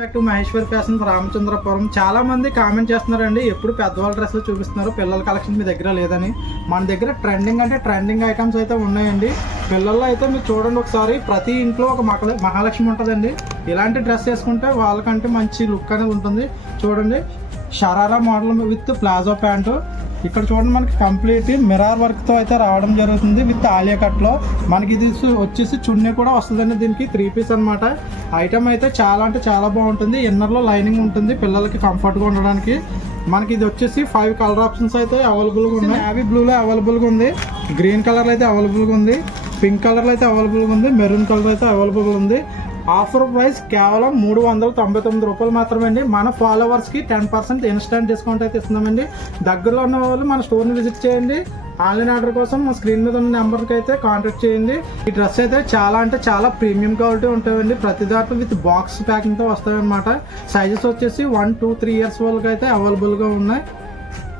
Back to Maheshwar fashion Ramachandrapuram. చాలా మంది comment చేస్తున్నారండి, ఎప్పుడు పెద్దవాళ్ళ డ్రెస్లు చూపిస్తున్నారు, పిల్లల కలెక్షన్ మీ దగ్గర లేదని. మన దగ్గర ట్రెండింగ్ ఐటమ్స్ అయితే ఉన్నాయండి. పిల్లల్లో అయితే మీరు చూడండి ఒకసారి, ప్రతి ఇంట్లో ఒక మహాలక్ష్మి ఉంటుందండి. ఇలాంటి డ్రెస్ వేసుకుంటే వాళ్ళకంటే మంచి లుక్ అనేది ఉంటుంది. చూడండి, sharara model with palazzo pant. ఇక్కడ చూడండి, మనకి కంప్లీట్ మిర్రర్ వర్క్తో అయితే రావడం జరుగుతుంది విత్ ఆలియా కట్లో. మనకి ఇది వచ్చేసి చున్నీ కూడా వస్తుందండి. దీనికి 3 పీస్ అనమాట. ఐటమ్ అయితే చాలా అంటే చాలా బాగుంటుంది. ఇన్నర్లో లైనింగ్ ఉంటుంది పిల్లలకి కంఫర్ట్గా ఉండడానికి. మనకి ఇది వచ్చేసి 5 కలర్ ఆప్షన్స్ అయితే అవైలబుల్గా ఉన్నాయి. నేవీ బ్లూలో అవైలబుల్గా ఉంది, గ్రీన్ కలర్లో అయితే అవైలబుల్గా ఉంది, పింక్ కలర్లో అయితే అవైలబుల్గా ఉంది, మెరూన్ కలర్ అయితే అవైలబుల్గా ఉంది. ఆఫర్ ప్రైస్ కేవలం 399 రూపాయలు మాత్రమే అండి. మన ఫాలోవర్స్కి 10% ఇన్స్టెంట్ డిస్కౌంట్ అయితే ఇస్తున్నామండి. దగ్గరలో ఉన్న వాళ్ళు మన స్టోర్ని విజిట్ చేయండి. ఆన్లైన్ ఆర్డర్ కోసం మా స్క్రీన్ మీద ఉన్న నెంబర్కి అయితే కాంటాక్ట్ చేయండి. ఈ డ్రెస్ అయితే చాలా అంటే చాలా ప్రీమియం క్వాలిటీ ఉంటాయండి. ప్రతి దాంట్లో విత్ బాక్స్ ప్యాకింగ్తో వస్తాయన్నమాట. సైజెస్ వచ్చేసి 1, 2, 3 ఇయర్స్ వాళ్ళకి అయితే అవైలబుల్గా ఉన్నాయి.